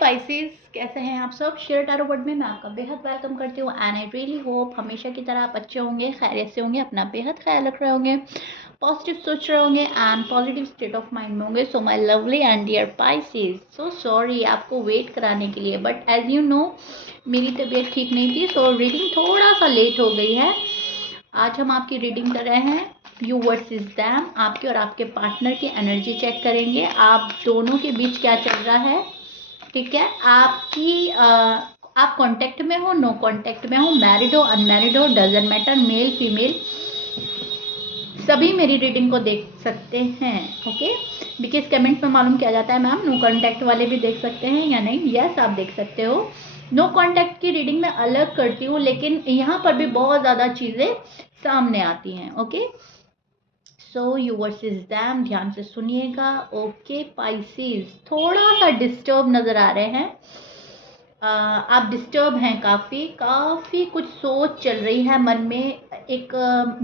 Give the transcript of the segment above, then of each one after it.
Pisces, कैसे हैं आप सब। शेयर टैरो वर्ड में मैं आपका बेहद वेलकम करती हूँ एंड आई रियली होप हमेशा की तरह आप अच्छे होंगे, खैरियत से होंगे, अपना बेहद ख्याल रख रहे होंगे, पॉजिटिव सोच रहे होंगे and positive state of mind में होंगे। So my lovely and dear Pisces, so sorry आपको वेट कराने के लिए, बट एज यू नो मेरी तबीयत ठीक नहीं थी, सो रीडिंग थोड़ा सा लेट हो गई है। आज हम आपकी रीडिंग कर रहे हैं यू वर्सेस दैम, आपके और आपके पार्टनर की एनर्जी चेक करेंगे, आप दोनों के बीच क्या चल रहा है। ठीक है, आप कांटेक्ट में हो, नो कांटेक्ट में हो, मैरिड हो, अनमैरिड हो, डजंट मैटर, मेल फीमेल सभी मेरी रीडिंग को देख सकते हैं। ओके, बिकॉज कमेंट में मालूम किया जाता है मैम नो कांटेक्ट वाले भी देख सकते हैं या नहीं। यस, आप देख सकते हो। नो कांटेक्ट की रीडिंग मैं अलग करती हूँ, लेकिन यहाँ पर भी बहुत ज़्यादा चीज़ें सामने आती हैं। Okay, so you versus them, ध्यान से सुनिएगा। ओके पाइसेस, थोड़ा सा डिस्टर्ब नज़र आ रहे हैं। आप डिस्टर्ब हैं, काफ़ी कुछ सोच चल रही है मन में, एक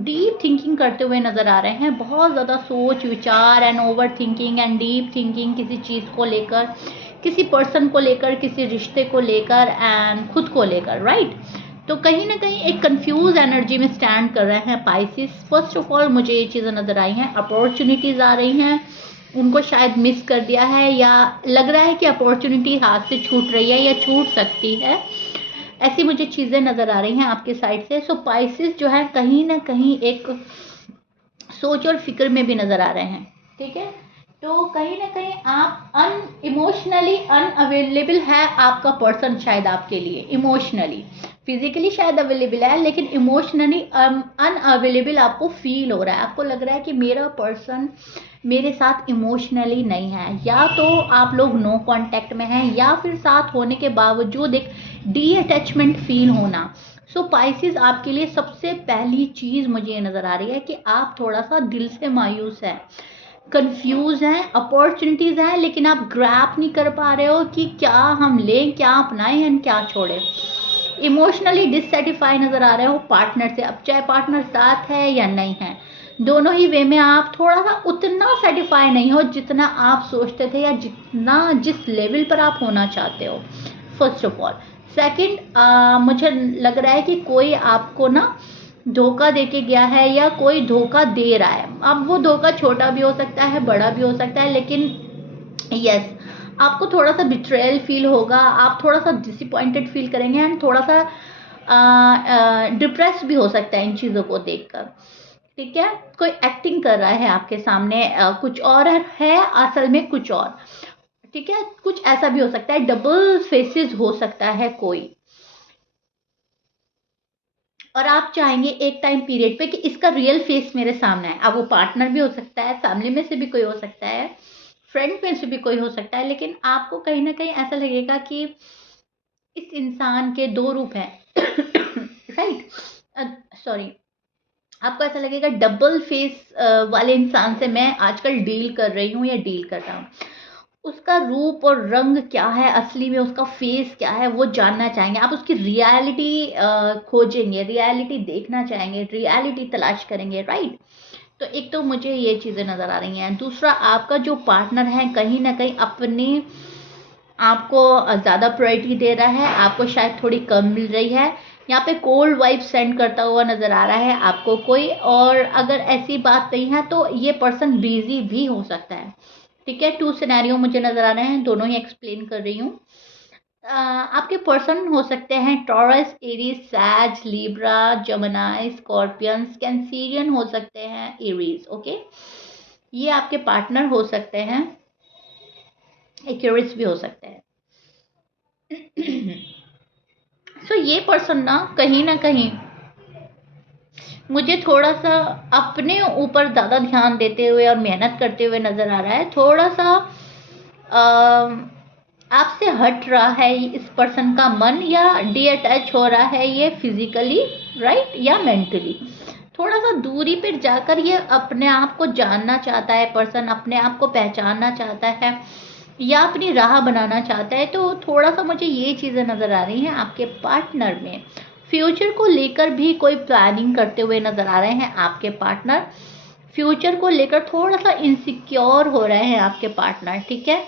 डीप थिंकिंग करते हुए नज़र आ रहे हैं। बहुत ज़्यादा सोच विचार and over thinking and deep thinking, किसी चीज़ को लेकर, किसी पर्सन को लेकर, किसी रिश्ते को लेकर एंड खुद को लेकर, राइट। तो कहीं ना कहीं एक कंफ्यूज एनर्जी में स्टैंड कर रहे हैं पाइसेस। फर्स्ट ऑफ ऑल मुझे ये चीज़ें नज़र आई हैं, अपॉर्चुनिटीज़ आ रही हैं, उनको शायद मिस कर दिया है या लग रहा है कि अपॉर्चुनिटी हाथ से छूट रही है या छूट सकती है, ऐसी मुझे चीज़ें नज़र आ रही हैं आपके साइड से। सो पाइसेस जो है कहीं ना कहीं एक सोच और फिक्र में भी नज़र आ रहे हैं। ठीक है, तो कहीं ना कहीं आप इमोशनली अनअवेलेबल है आपका पर्सन, शायद आपके लिए इमोशनली, फिजिकली शायद अवेलेबल है लेकिन इमोशनली अनअवेलेबल आपको फील हो रहा है। आपको लग रहा है कि मेरा पर्सन मेरे साथ इमोशनली नहीं है, या तो आप लोग नो कांटेक्ट में हैं या फिर साथ होने के बावजूद एक डी अटैचमेंट फील होना। सो पाइसेस, आपके लिए सबसे पहली चीज़ मुझे ये नज़र आ रही है कि आप थोड़ा सा दिल से मायूस हैं, कंफ्यूज हैं, अपॉर्चुनिटीज़ हैं लेकिन आप ग्रैप नहीं कर पा रहे हो कि क्या हम लें, क्या अपनाएं एंड क्या छोड़ें। इमोशनली डिससेटिस्फाई नज़र आ रहे हो पार्टनर से, अब चाहे पार्टनर साथ है या नहीं है, दोनों ही वे में आप थोड़ा सा उतना सेटिस्फाई नहीं हो जितना आप सोचते थे या जिस लेवल पर आप होना चाहते हो। फर्स्ट ऑफ ऑल, सेकंड, मुझे लग रहा है कि कोई आपको ना धोखा देके गया है या कोई धोखा दे रहा है। अब वो धोखा छोटा भी हो सकता है, बड़ा भी हो सकता है, लेकिन यस, आपको थोड़ा सा बिट्रेयल फील होगा, आप थोड़ा सा डिसअपॉइंटेड फील करेंगे एंड थोड़ा सा डिप्रेस भी हो सकता है इन चीज़ों को देखकर। ठीक है, कोई एक्टिंग कर रहा है आपके सामने, कुछ और है असल में कुछ और। ठीक है, कुछ ऐसा भी हो सकता है, डबल फेसेस हो सकता है कोई, और आप चाहेंगे एक टाइम पीरियड पे कि इसका रियल फेस मेरे सामने है। अब वो पार्टनर भी हो सकता है, फैमिली में से भी कोई हो सकता है, फ्रेंड में से भी कोई हो सकता है, लेकिन आपको कहीं ना कहीं ऐसा लगेगा कि इस इंसान के दो रूप हैं। राइट, सॉरी, आपको ऐसा लगेगा डबल फेस वाले इंसान से मैं आजकल डील कर रही हूँ या डील कर रहा हूँ। उसका रूप और रंग क्या है, असली में उसका फेस क्या है, वो जानना चाहेंगे आप, उसकी रियलिटी खोजेंगे, रियलिटी देखना चाहेंगे, रियलिटी तलाश करेंगे, राइट। तो एक तो मुझे ये चीज़ें नज़र आ रही हैं। दूसरा, आपका जो पार्टनर है कहीं ना कहीं अपने आपको ज़्यादा प्रायोरिटी दे रहा है, आपको शायद थोड़ी कम मिल रही है। यहाँ पे कोल्ड वाइब सेंड करता हुआ नज़र आ रहा है आपको कोई, और अगर ऐसी बात नहीं है तो ये पर्सन बिजी भी हो सकता है। ठीक है, टू सिनेरियो मुझे नज़र आ रहे हैं, दोनों ही एक्सप्लेन कर रही हूँ। आपके पर्सन हो सकते हैं Taurus, Aries, Sag, Libra, Gemini, Scorpions, Cancerian हो सकते हैं, एरीज। ओके, ये आपके पार्टनर हो सकते हैं, एक्यूरिस भी हो सकते हैं। सो ये पर्सन ना कहीं मुझे थोड़ा सा अपने ऊपर ज़्यादा ध्यान देते हुए और मेहनत करते हुए नज़र आ रहा है। थोड़ा सा आपसे हट रहा है इस पर्सन का मन, या डी अटैच हो रहा है ये फिजिकली, राइट, या मेंटली। थोड़ा सा दूरी पर जाकर ये अपने आप को जानना चाहता है पर्सन, अपने आप को पहचानना चाहता है या अपनी राह बनाना चाहता है। तो थोड़ा सा मुझे ये चीज़ें नज़र आ रही हैं आपके पार्टनर में। फ्यूचर को लेकर भी कोई प्लानिंग करते हुए नज़र आ रहे हैं आपके पार्टनर, फ्यूचर को लेकर थोड़ा सा इनसिक्योर हो रहे हैं आपके पार्टनर। ठीक है,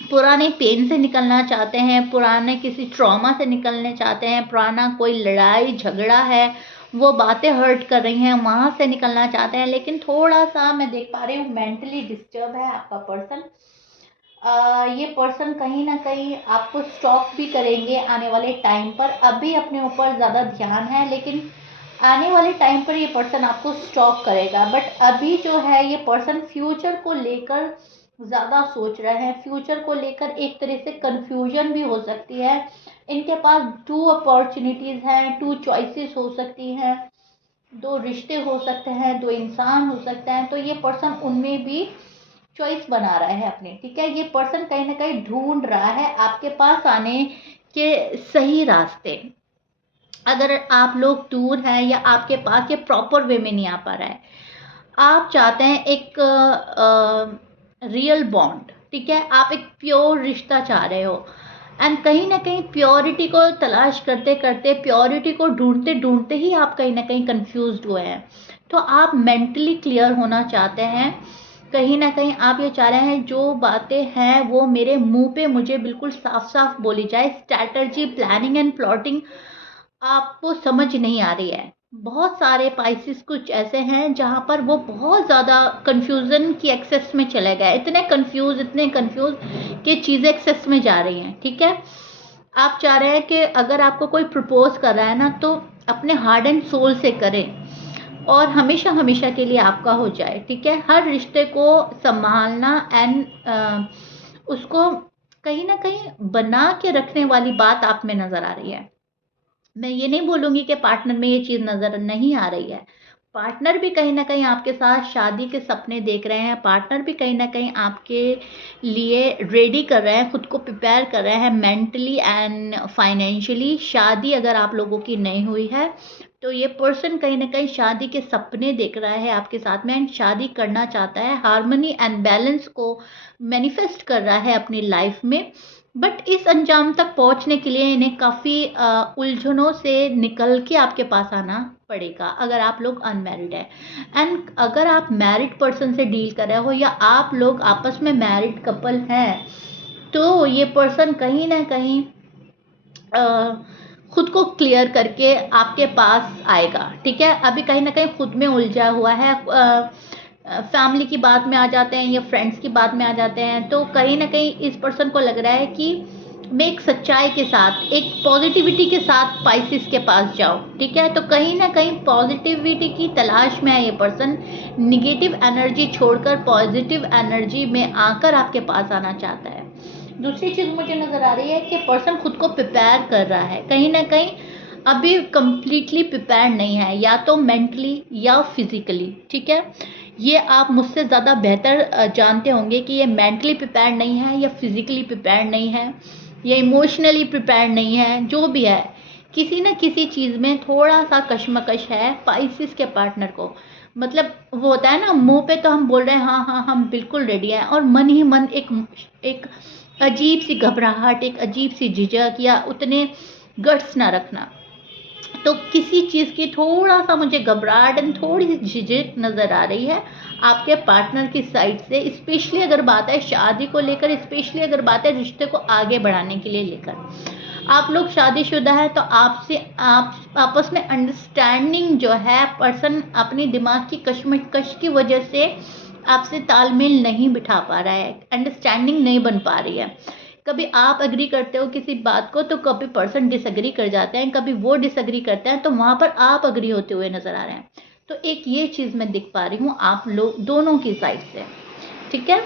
पुराने पेन से निकलना चाहते हैं, पुराने किसी ट्रॉमा से निकलने चाहते हैं, पुराना कोई लड़ाई झगड़ा है, वो बातें हर्ट कर रही हैं, वहाँ से निकलना चाहते हैं, लेकिन थोड़ा सा मैं देख पा रही हूँ मेंटली डिस्टर्ब है आपका पर्सन। ये पर्सन कहीं ना कहीं आपको स्टॉक भी करेंगे आने वाले टाइम पर। अभी अपने ऊपर ज़्यादा ध्यान है, लेकिन आने वाले टाइम पर ये पर्सन आपको स्टॉक करेगा। बट अभी जो है ये पर्सन फ्यूचर को लेकर ज़्यादा सोच रहे हैं, फ्यूचर को लेकर एक तरह से कंफ्यूजन भी हो सकती है। इनके पास 2 अपॉर्चुनिटीज़ हैं, 2 चॉइसेस हो सकती हैं, 2 रिश्ते हो सकते हैं, 2 इंसान हो सकते हैं, तो ये पर्सन उनमें भी चॉइस बना रहा है अपनी। ठीक है, ये पर्सन कहीं ना कहीं ढूंढ रहा है आपके पास आने के सही रास्ते। अगर आप लोग दूर हैं या आपके पास ये प्रॉपर वे में नहीं आ पा रहा है, आप चाहते हैं एक रियल बॉन्ड, ठीक है, आप एक प्योर रिश्ता चाह रहे हो, एंड कहीं ना कहीं प्योरिटी को तलाश करते करते, प्योरिटी को ढूंढते ढूंढते ही आप कहीं ना कहीं कंफ्यूज्ड हुए हैं। तो आप मेंटली क्लियर होना चाहते हैं, कहीं ना कहीं आप ये चाह रहे हैं जो बातें हैं वो मेरे मुंह पे मुझे बिल्कुल साफ साफ बोली जाए। स्ट्रैटेजी, प्लानिंग एंड प्लॉटिंग आपको समझ नहीं आ रही है। बहुत सारे पाइसेस कुछ ऐसे हैं जहाँ पर वो बहुत ज़्यादा कंफ्यूजन की एक्सेस में चले गए, इतने कंफ्यूज कि चीज़ें एक्सेस में जा रही हैं। ठीक है, आप चाह रहे हैं कि अगर आपको कोई प्रपोज कर रहा है ना, तो अपने हार्ट एंड सोल से करें और हमेशा हमेशा के लिए आपका हो जाए। ठीक है, हर रिश्ते को संभालना एंड उसको कहीं ना कहीं बना के रखने वाली बात आप में नज़र आ रही है। मैं ये नहीं बोलूँगी कि पार्टनर में ये चीज़ नज़र नहीं आ रही है। पार्टनर भी कहीं न कहीं आपके साथ शादी के सपने देख रहे हैं, पार्टनर भी कहीं न कहीं आपके लिए रेडी कर रहे हैं, खुद को प्रिपेयर कर रहे हैं मेंटली एंड फाइनेंशियली। शादी अगर आप लोगों की नहीं हुई है, तो ये पर्सन कहीं न कहीं शादी के सपने देख रहा है आपके साथ में एंड शादी करना चाहता है, हार्मनी एंड बैलेंस को मैनिफेस्ट कर रहा है अपनी लाइफ में। बट इस अंजाम तक पहुंचने के लिए इन्हें काफ़ी उलझनों से निकल के आपके पास आना पड़ेगा अगर आप लोग अनमैरिड है। एंड अगर आप मैरिड पर्सन से डील कर रहे हो या आप लोग आपस में मैरिड कपल हैं, तो ये पर्सन कहीं ना कहीं खुद को क्लियर करके आपके पास आएगा। ठीक है, अभी कहीं ना कहीं खुद में उलझा हुआ है। फैमिली की बात में आ जाते हैं या फ्रेंड्स की बात में आ जाते हैं, तो कहीं ना कहीं इस पर्सन को लग रहा है कि मैं एक सच्चाई के साथ, एक पॉजिटिविटी के साथ पाइसिस के पास जाऊं। ठीक है, तो कहीं ना कहीं पॉजिटिविटी की तलाश में है ये पर्सन, निगेटिव एनर्जी छोड़कर पॉजिटिव एनर्जी में आकर आपके पास आना चाहता है। दूसरी चीज़ मुझे नज़र आ रही है कि पर्सन खुद को प्रिपेयर कर रहा है, कहीं ना कहीं अभी कंप्लीटली प्रिपेयर नहीं है, या तो मेंटली या फिजिकली। ठीक है, ये आप मुझसे ज़्यादा बेहतर जानते होंगे कि ये मेंटली प्रिपेयर नहीं है या फिजिकली प्रिपेयर नहीं है या इमोशनली प्रिपेयर नहीं है। जो भी है, किसी न किसी चीज़ में थोड़ा सा कश्मकश है पाइसिस के पार्टनर को। मतलब वो होता है ना, मुंह पे तो हम बोल रहे हैं हाँ हाँ हम बिल्कुल रेडी हैं, और मन ही मन एक अजीब सी घबराहट, एक अजीब सी झिझक या उतने गट्स ना रखना। तो किसी चीज़ की थोड़ा सा मुझे घबराहट एंड थोड़ी सी झिझक नज़र आ रही है आपके पार्टनर की साइड से, स्पेशली अगर बात है शादी को लेकर, स्पेशली अगर बात है रिश्ते को आगे बढ़ाने के लिए लेकर। आप लोग शादीशुदा है तो आपसे आप आपस में अंडरस्टैंडिंग जो है, पर्सन अपनी दिमाग की कश्मकश की वजह से आपसे तालमेल नहीं बिठा पा रहा है, अंडरस्टैंडिंग नहीं बन पा रही है। कभी आप एग्री करते हो किसी बात को तो कभी पर्सन डिसएग्री कर जाते हैं, कभी वो डिसएग्री करते हैं, तो वहाँ पर आप एग्री होते हुए नज़र आ रहे हैं। तो एक ये चीज़ मैं दिख पा रही हूँ आप लोग दोनों की साइड से। ठीक है,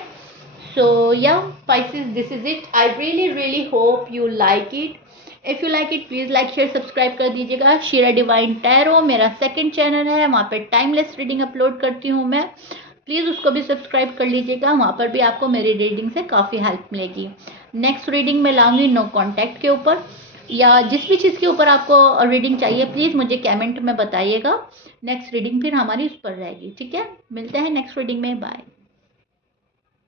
सो या Pisces, this is it. I really hope you like it. If you like it please like share subscribe कर दीजिएगा। शीरा डिवाइन टैरो मेरा सेकंड चैनल है, वहाँ पे टाइमलेस रीडिंग अपलोड करती हूँ मैं, प्लीज़ उसको भी सब्सक्राइब कर लीजिएगा। वहाँ पर भी आपको मेरी रीडिंग से काफ़ी हेल्प मिलेगी। नेक्स्ट रीडिंग में लाऊंगी नो कॉन्टैक्ट के ऊपर, या जिस भी चीज़ के ऊपर आपको रीडिंग चाहिए प्लीज़ मुझे कमेंट में बताइएगा। नेक्स्ट रीडिंग फिर हमारी उस पर रहेगी। ठीक है, मिलते हैं नेक्स्ट रीडिंग में, बाय।